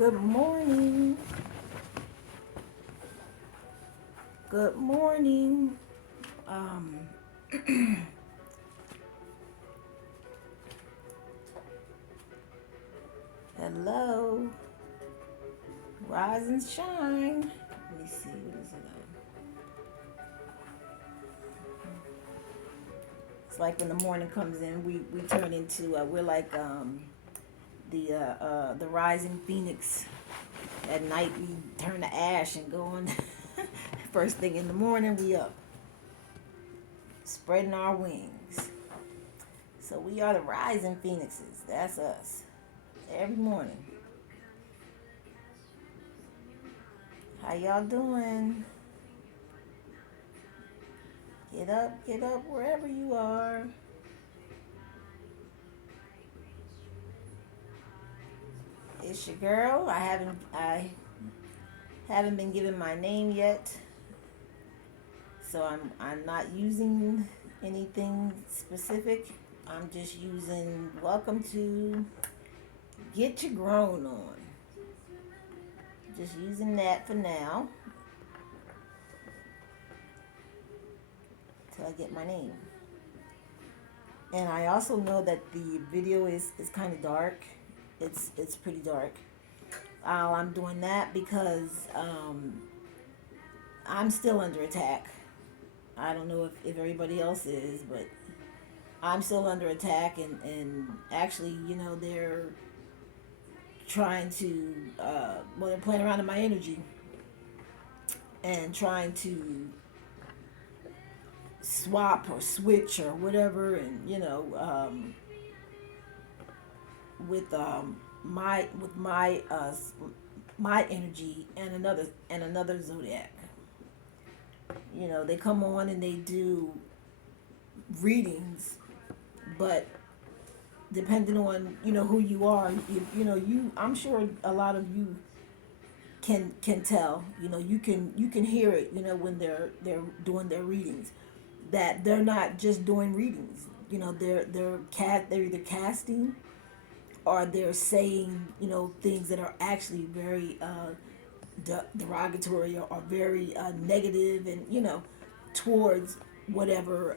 Good morning. Good morning. Um, Hello. Rise and shine. Let me see. What is it It's like when the morning comes in, we turn into, we're like the rising phoenix. At night, we turn to ash and go on. First thing in the morning, we up, spreading our wings. So we are the rising phoenixes. That's us. Every morning. How y'all doing? Get up wherever you are. It's your girl. I haven't been given my name yet, so I'm not using anything specific. I'm just using welcome to get your grown on. Just using that for now till I get my name. And I also know that the video is kind of dark. It's pretty dark. I'm doing that because I'm still under attack. I don't know if everybody else is, but I'm still under attack, and actually, they're trying to, they're playing around in my energy and trying to swap or switch or whatever, and with my energy and another zodiac. They come on and they do readings, but depending on who you are, you I'm sure a lot of you can tell. You can hear it. When they're doing their readings, that they're not just doing readings. They're either casting or they're saying things that are actually very derogatory or very negative, and towards whatever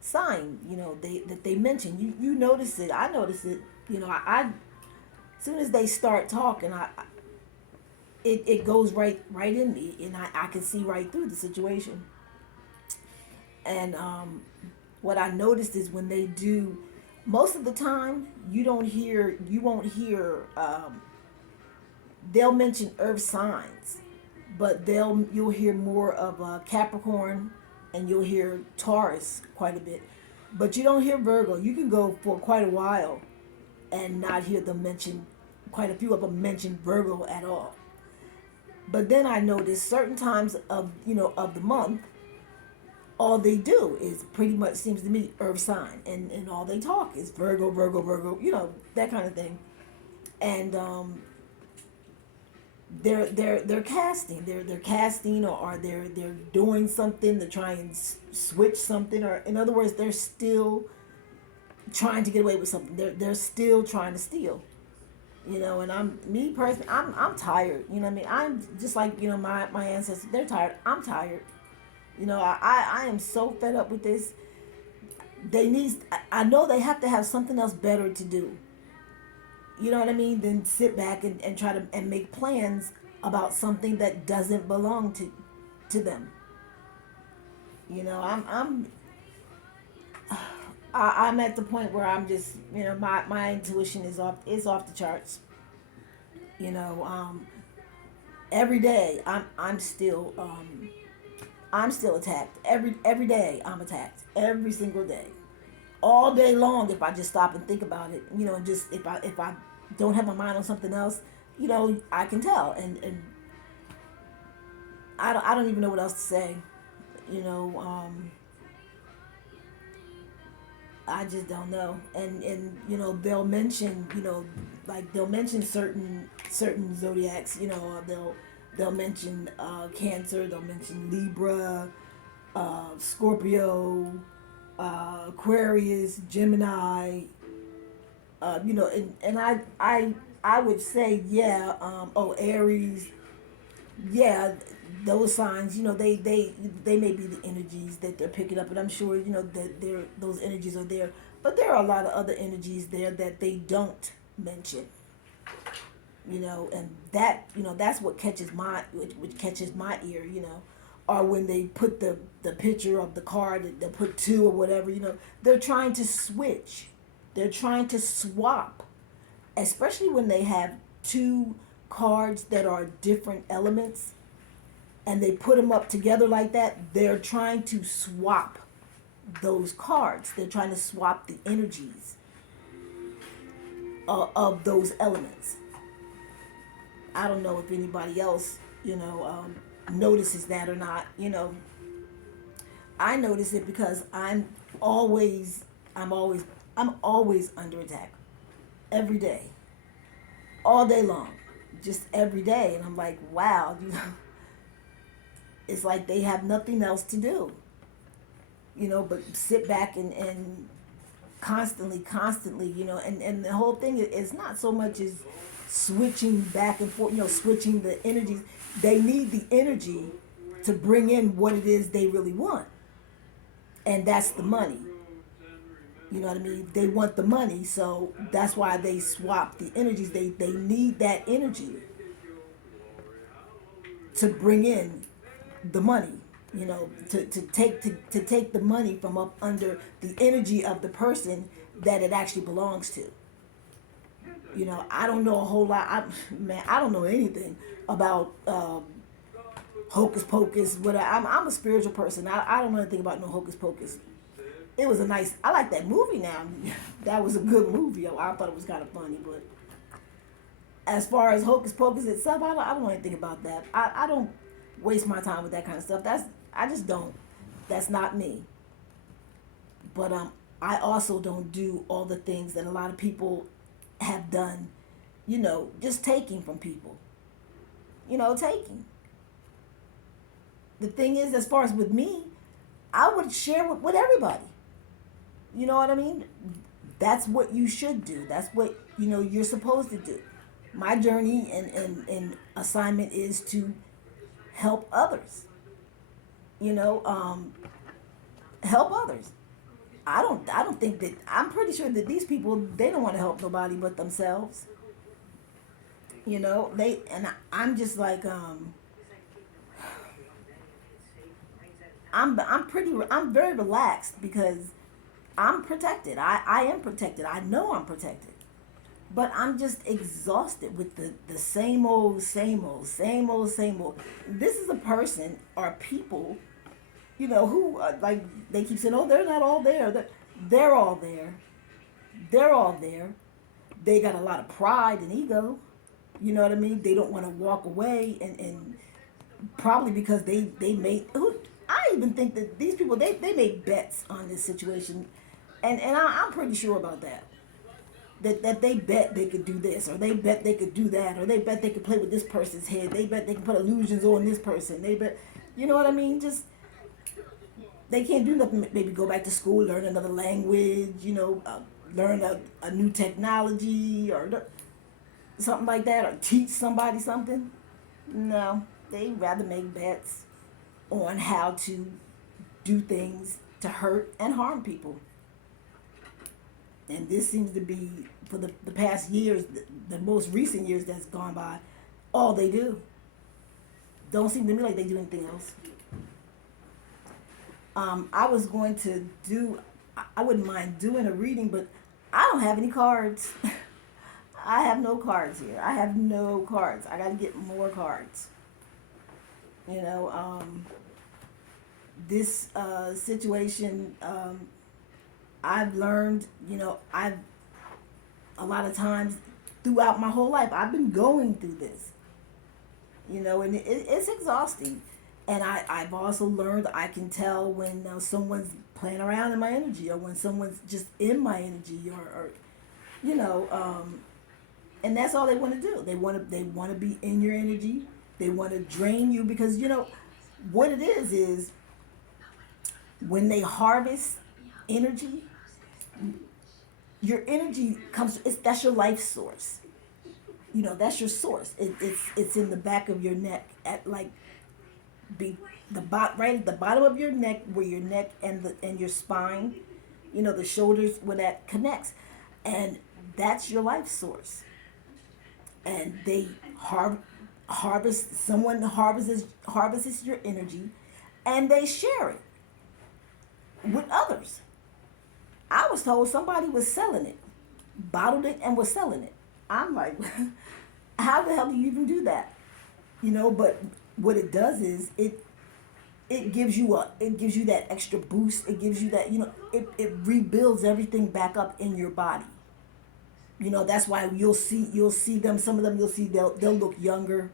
sign they mention. You notice it. I notice it. I as soon as they start talking, it goes right in me, and I can see right through the situation. And what I noticed is when they do, most of the time you won't hear they'll mention earth signs, but you'll hear more of Capricorn, and you'll hear Taurus quite a bit, but you don't hear Virgo. You can go for quite a while and not hear them mention, quite a few of them mention Virgo at all. But then I notice certain times of the month, all they do is pretty much, seems to me, earth sign, and all they talk is Virgo, Virgo, Virgo, that kind of thing. And they're casting, they're casting, or they're doing something to try and switch something, or in other words, they're still trying to get away with something. They're still trying to steal. And I'm me personally, I'm tired. You know what I mean? I'm just like, my ancestors, they're tired. I'm tired. I am so fed up with this. I know they have to have something else better to do. You know what I mean? Than sit back and try to and make plans about something that doesn't belong to them. I'm at the point where I'm just, my intuition is off the charts. You know, every day I'm still attacked. Every day I'm attacked. Every single day, all day long. If I just stop and think about it, and just if I don't have my mind on something else, I can tell, and I don't even know what else to say. You know, I just don't know. And they'll mention, like they'll mention certain zodiacs. They'll mention Cancer. They'll mention Libra, Scorpio, Aquarius, Gemini. And I I would say, yeah. Aries, yeah. Those signs, they may be the energies that they're picking up, but I'm sure that those energies are there. But there are a lot of other energies there that they don't mention. And that's what catches which catches my ear. Or when they put the picture of the card, they put two or whatever. They're trying to switch, they're trying to swap, especially when they have two cards that are different elements, and they put them up together like that. They're trying to swap those cards, they're trying to swap the energies of those elements. I don't know if anybody else, notices that or not. I notice it because always, I'm always, I'm always under attack every day, all day long, just every day. And I'm like, wow, it's like they have nothing else to do, but sit back and constantly, and the whole thing is not so much as switching back and forth, switching the energies. They need the energy to bring in what it is they really want, and that's the money. You know what I mean? They want the money, so that's why they swap the energies. They need that energy to bring in the money. To take the money from up under the energy of the person that it actually belongs to. I don't know a whole lot. I don't know anything about hocus pocus. I'm a spiritual person. I don't know anything about no hocus pocus. It was I like that movie now. That was a good movie. I thought it was kind of funny, but as far as hocus pocus itself, I don't know anything about that. I don't waste my time with that kind of stuff. I just don't. That's not me. But I also don't do all the things that a lot of people have done, just taking from people. Taking. The thing is, as far as with me, I would share with everybody. You know what I mean? That's what you should do. That's what, you're supposed to do. My journey and assignment is to help others. Help others. I don't think that, I'm pretty sure that these people, they don't want to help nobody but themselves. I'm just like, I'm very relaxed because I'm protected. I am protected. I know I'm protected. But I'm just exhausted with the same old, same old, same old, same old. This is a person or people, who, like, they keep saying, oh, they're not all there. They're all there. They're all there. They got a lot of pride and ego. You know what I mean? They don't want to walk away, and probably because they made, I even think that these people, they made bets on this situation. And I'm pretty sure about that. That they bet they could do this, or they bet they could do that, or they bet they could play with this person's head. They bet they can put illusions on this person. They bet, you know what I mean? Just, they can't do nothing. Maybe go back to school, learn another language, learn a new technology or something like that, or teach somebody something. No, they rather make bets on how to do things to hurt and harm people. And this seems to be, for the past years, the most recent years that's gone by, all they do. Don't seem to me like they do anything else. I was going to I wouldn't mind doing a reading, but I don't have any cards. I have no cards here. I have no cards. I got to get more cards. This situation, I've learned, I've, a lot of times throughout my whole life, I've been going through this, and it's exhausting. And I've also learned I can tell when someone's playing around in my energy, or when someone's just in my energy, or and that's all they want to do. They want to be in your energy. They want to drain you because, what it is when they harvest energy, your energy that's your life source. That's your source. It's in the back of your neck, at like be right at the bottom of your neck, where your neck and your spine, the shoulders, where that connects, and that's your life source. And they harvest someone harvests your energy, and they share it with others. I was told somebody was selling it, bottled it, and was selling it. I'm like, how the hell do you even do that? But what it does is it gives you that extra boost. It gives you that, it rebuilds everything back up in your body. That's why you'll see them, some of them, you'll see they'll look younger,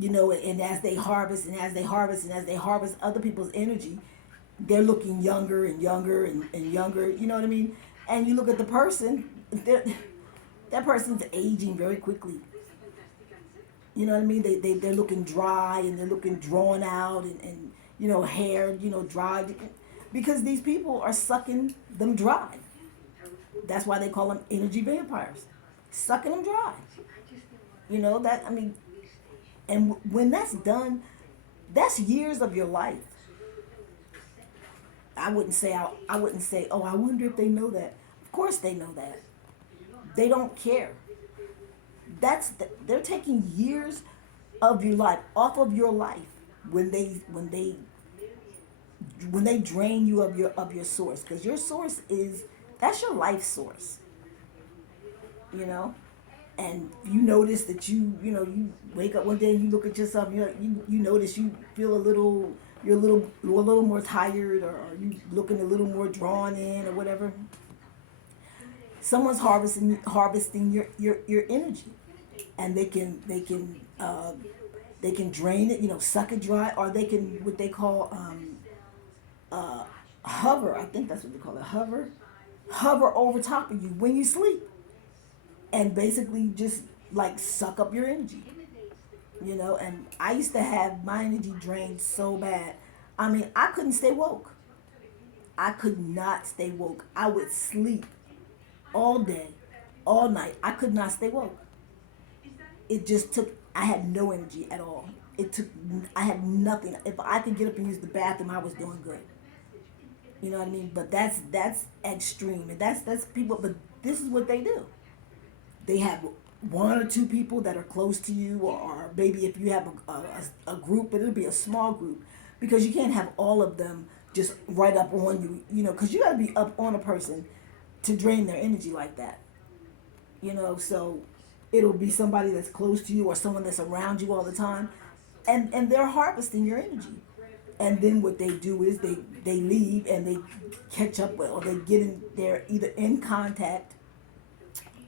and as they harvest and as they harvest and as they harvest other people's energy, they're looking younger and younger and younger, you know what I mean? And you look at the person, that person's aging very quickly. You know what I mean? They're looking dry, and they're looking drawn out, and hair, dry, because these people are sucking them dry. That's why they call them energy vampires, sucking them dry. That, I mean, and when that's done, that's years of your life. I wouldn't say, oh, I wonder if they know that. Of course they know that. They don't care. They're taking years of your life off of your life when they drain you of your source, because your source that's your life source. you know and you notice that you wake up one day and you look at yourself, you notice you feel a little more tired, or you looking a little more drawn in, or whatever. Someone's harvesting your energy, and they can drain it, suck it dry, or they can, what they call, hover. I think that's what they call it, hover over top of you when you sleep, and basically just like suck up your energy. And I used to have my energy drained so bad. I mean, I couldn't stay woke. I could not stay woke. I would sleep all day, all night. I could not stay woke. It just took, I had no energy at all. I had nothing. If I could get up and use the bathroom, I was doing good. You know what I mean? But that's extreme. And that's people, but this is what they do. They have one or two people that are close to you, or maybe if you have a group, but it'll be a small group, because you can't have all of them just right up on you, because you got to be up on a person to drain their energy like that. So it'll be somebody that's close to you, or someone that's around you all the time, and they're harvesting your energy. And then what they do is they leave, and they catch up with, or they get in, they're either in contact,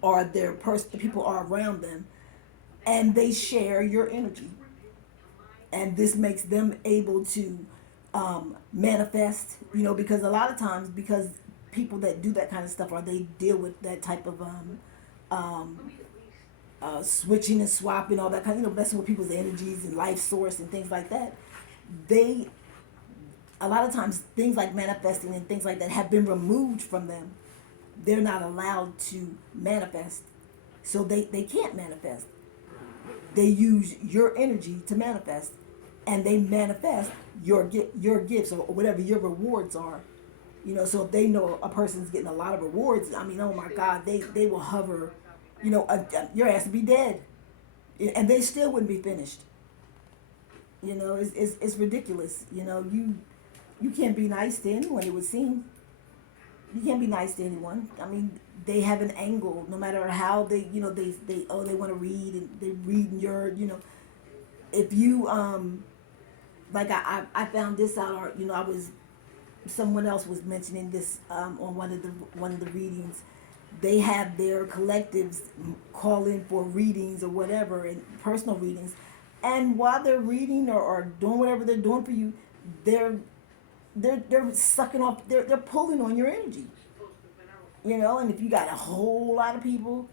or the people are around them, and they share your energy. And this makes them able to manifest, because a lot of times, because people that do that kind of stuff, or they deal with that type of switching and swapping, all that kind of, messing with people's energies and life source and things like that, they, a lot of times, things like manifesting and things like that have been removed from them. They're not allowed to manifest, so they can't manifest. They use your energy to manifest, and they manifest your gifts, or whatever your rewards are. So if they know a person's getting a lot of rewards, I mean, oh my God, they will hover, your ass would be dead, and they still wouldn't be finished. It's ridiculous. You can't be nice to anyone, it would seem. You can't be nice to anyone. I mean, they have an angle, no matter how they want to read, and they read in if you, like I found this out, or, someone else was mentioning this, on one of the readings. They have their collectives call in for readings or whatever, and personal readings. And while they're reading, or doing whatever they're doing for you, they're sucking off, they're pulling on your energy. And if you got a whole lot of people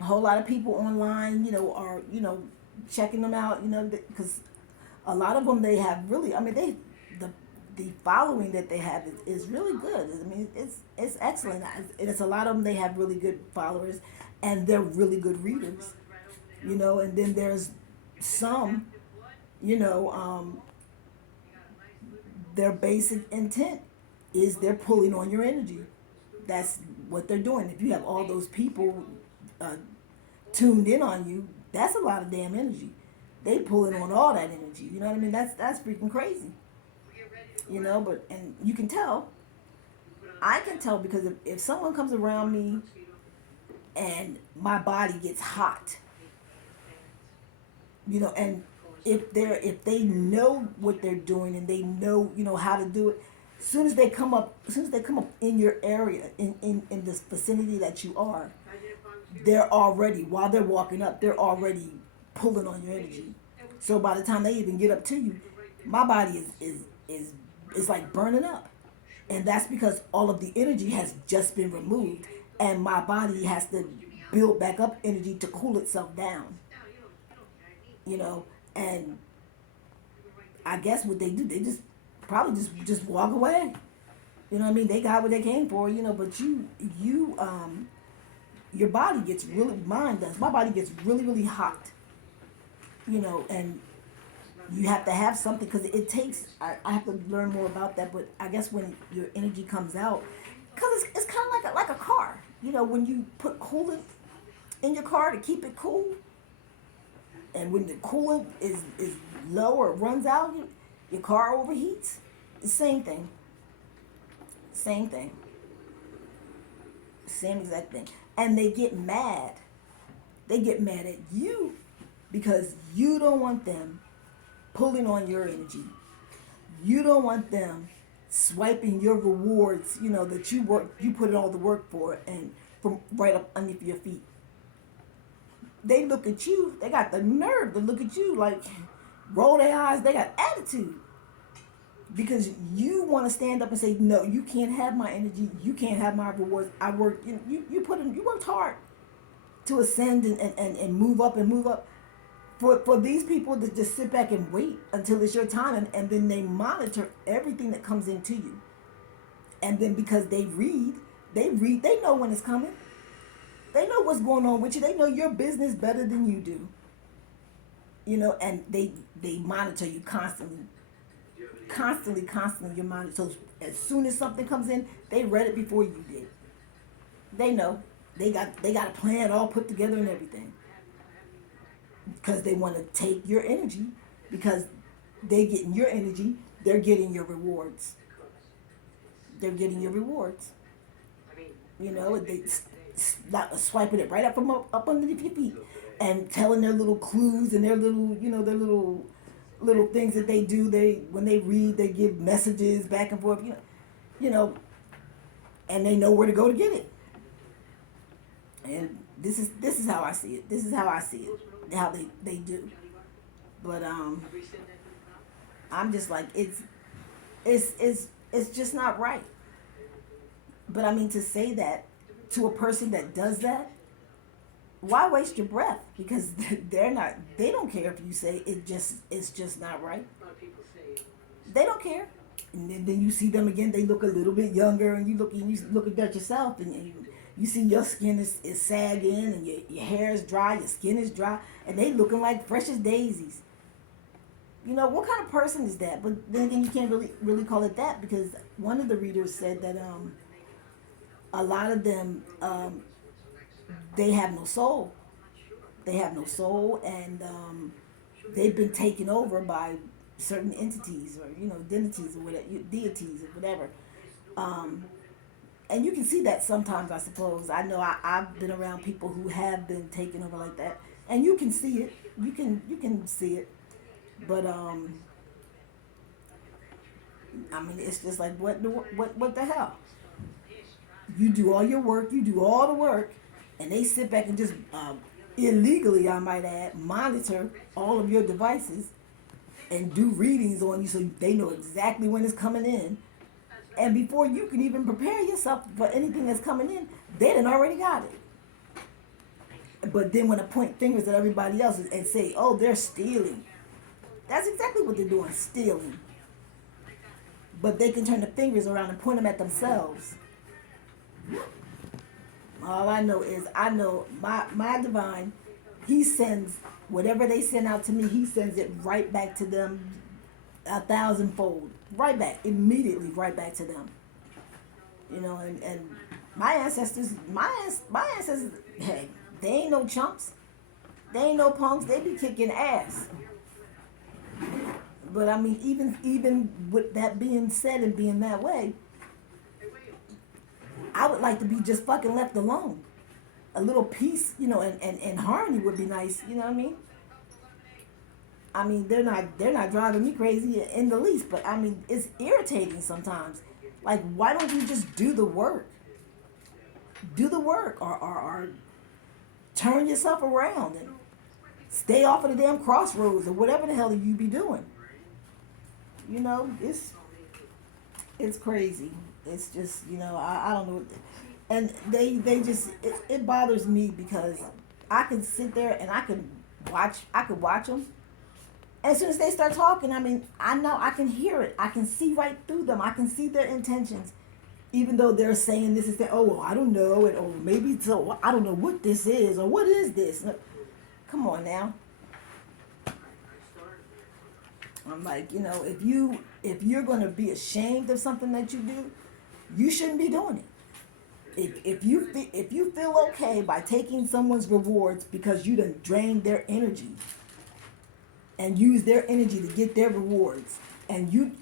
online, are, checking them out, because a lot of them, they have really, I mean, the following that they have is really good. I mean, it's excellent. And it's a lot of them, they have really good followers, and they're really good readers, and then there's some, you know, their basic intent is they're pulling on your energy. That's what they're doing. If you have all those people uh, tuned in on you, that's a lot of damn energy. They pulling on all that energy. You know what I mean? That's freaking crazy. But and you can tell. I can tell because if someone comes around me and my body gets hot, and if they know what they're doing and they know how to do it, as soon as they come up in your area, in this vicinity that you are, they're already, while they're walking up, they're already pulling on your energy. So by the time they even get up to you, my body is like burning up. And that's because all of the energy has just been removed, and my body has to build back up energy to cool itself down. you know and I guess what they do, they just probably just walk away. You know what I mean? They got what they came for, but your body gets really, mine does, my body gets really, really hot, and you have to have something, because it takes, I have to learn more about that, but I guess when your energy comes out, because it's kind of like a car, when you put coolant in your car to keep it cool, and when the coolant is low or runs out, your car overheats. The same thing. Same thing. Same exact thing. And they get mad. They get mad at you because you don't want them pulling on your energy. You don't want them swiping your rewards, that you put in all the work for, and from right up underneath your feet. They look at you, they got the nerve to look at you like, roll their eyes, they got attitude. Because you want to stand up and say, no, you can't have my energy, you can't have my rewards. I worked, you worked hard to ascend and move up and move up. For these people to just sit back and wait until it's your time, and then they monitor everything that comes into you. And then because they know when it's coming. They know what's going on with you. They know your business better than you do. And they monitor you constantly. Constantly you monitor. So as soon as something comes in, they read it before you did. They know. They got a plan all put together and everything. Because they want to take your energy, because they getting your energy, they're getting your rewards. They're getting your rewards. They not swiping it right up from up underneath your feet, and telling their little clues and their little things that they do. When they read, they give messages back and forth. And they know where to go to get it. And this is how I see it. This is how I see it. How they do. But I'm just like, it's just not right. But I mean, to say that to a person that does that, why waste your breath? Because they don't care if you say it's just not right. They don't care. And then you see them again, they look a little bit younger, and you look at yourself, and you see your skin is sagging, and your hair is dry, your skin is dry, and they looking like fresh as daisies. What kind of person is that? But then again, you can't really call it that, because one of the readers said that a lot of them, they have no soul. They have no soul, and they've been taken over by certain entities, or deities or whatever. And you can see that sometimes, I suppose. I know I've been around people who have been taken over like that, and you can see it. You can see it, but I mean, it's just like, what the hell? You do all your work, you do all the work, and they sit back and just illegally, I might add, monitor all of your devices and do readings on you, so they know exactly when it's coming in. And before you can even prepare yourself for anything that's coming in, they done already got it. But then when I point fingers at everybody else and say, oh, they're stealing, that's exactly what they're doing, stealing. But they can turn the fingers around and point them at themselves. All I know is I know my divine, he sends whatever they send out to me, he sends it right back to them a thousandfold. Right back. Immediately right back to them. You know, and my ancestors my ancestors, hey, they ain't no chumps. They ain't no punks, they be kicking ass. But I mean, even with that being said and being that way, I would like to be just fucking left alone. A little peace, you know, and harmony would be nice, you know what I mean? I mean, they're not driving me crazy in the least, but I mean, it's irritating sometimes. Like, why don't you just do the work? Do the work, or turn yourself around and stay off of the damn crossroads or whatever the hell you be doing. You know, it's crazy. It's just, you know, I don't know. And they just, it bothers me because I can sit there and I could watch them. As soon as they start talking, I mean, I know, I can hear it. I can see right through them. I can see their intentions. Even though they're saying this is that, oh, well, I don't know, and or maybe so, I don't know what this is, or what is this? Come on now. I'm like, you know, if you're gonna be ashamed of something that you do, you shouldn't be doing it. If you feel okay by taking someone's rewards because you done drained their energy and use their energy to get their rewards, and you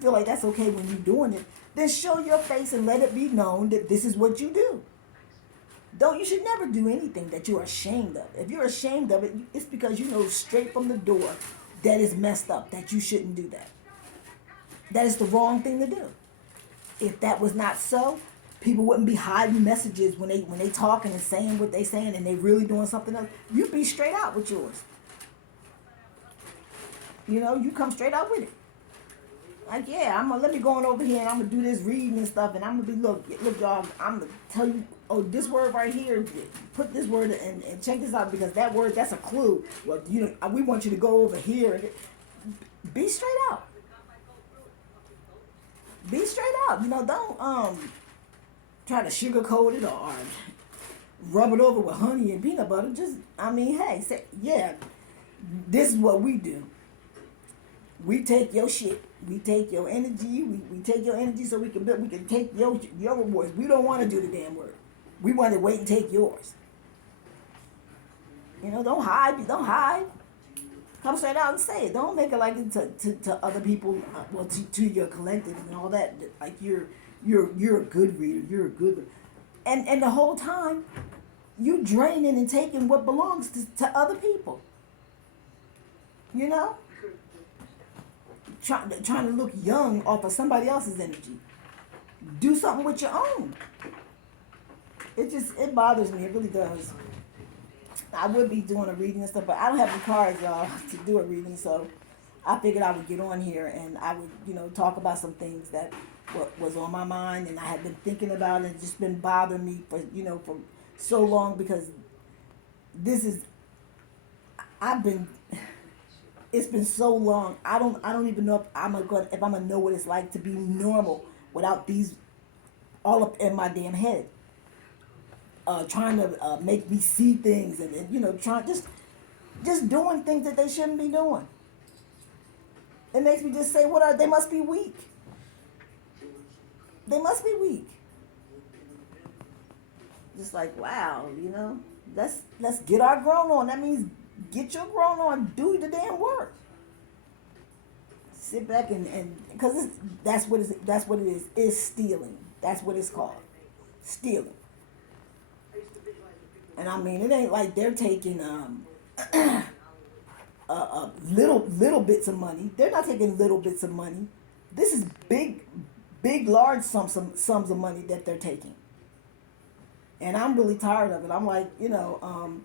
feel like that's okay when you're doing it, then show your face and let it be known that this is what you do. Don't You should never do anything that you're ashamed of. If you're ashamed of it, it's because you know straight from the door that is messed up, that you shouldn't do that. That is the wrong thing to do. If that was not so, people wouldn't be hiding messages when they talking and saying what they saying and they really doing something else. You be straight out with yours. You know, you come straight out with it. Like, yeah, let me go on over here and I'm gonna do this reading and stuff, and I'm gonna be look y'all, I'm gonna tell you, oh, this word right here, put this word and check this out, because that word, that's a clue. Well, you know, we want you to go over here. Be straight out. Be straight out. You know, don't try to sugarcoat it, or rub it over with honey and peanut butter. Just, I mean, hey, say, yeah, this is what we do. We take your shit. We take your energy. We take your energy so we can take your rewards. We don't want to do the damn work. We want to wait and take yours. You know, don't hide. Don't hide. Come straight out and say it. Don't make it like it to other people. Well, to your collective and all that. Like you're a good reader. You're a good, and the whole time you draining and taking what belongs to other people. You know. Trying to look young off of somebody else's energy. Do something with your own. It bothers me. It really does. I would be doing a reading and stuff, but I don't have the cards, y'all, to do a reading. So I figured I would get on here and I would, you know, talk about some things that was on my mind and I had been thinking about, and just been bothering me for so long, because this is, I've been. It's been so long. I don't even know if I'm gonna know what it's like to be normal without these all up in my damn head. Trying to make me see things, and you know, trying just doing things that they shouldn't be doing. It makes me just say, they must be weak. They must be weak. Just like, wow, you know, let's get our grown on. That means get your grown on, do the damn work. Sit back and because that's what it is. It's stealing. That's what it's called. Stealing. And I mean, it ain't like they're taking little bits of money. They're not taking little bits of money. This is big, large sums of money that they're taking. And I'm really tired of it. I'm like, you know,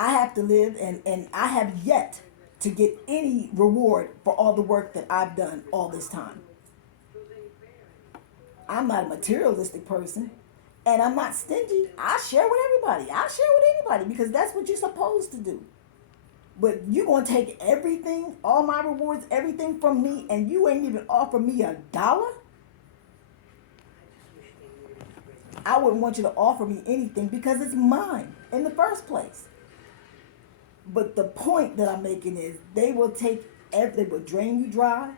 I have to live, and I have yet to get any reward for all the work that I've done all this time. I'm not a materialistic person, and I'm not stingy. I share with everybody. I share with anybody, because that's what you're supposed to do. But you're going to take everything, all my rewards, everything from me, and you ain't even offer me $1? I wouldn't want you to offer me anything because it's mine in the first place. But the point that I'm making is they will they will drain you dry,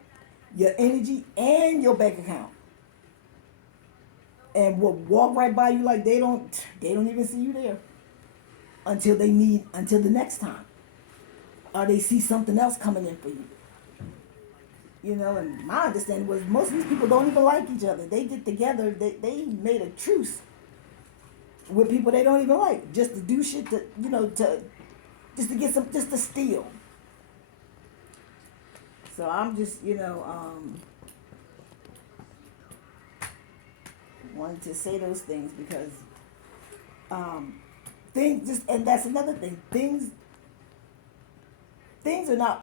your energy and your bank account. And will walk right by you like they don't even see you there until the next time. Or they see something else coming in for you. You know, and my understanding was most of these people don't even like each other. They get together, they made a truce with people they don't even like. Just to do shit to just to get some just to steal. So I'm just, wanted to say those things because things just and that's another thing. Things are not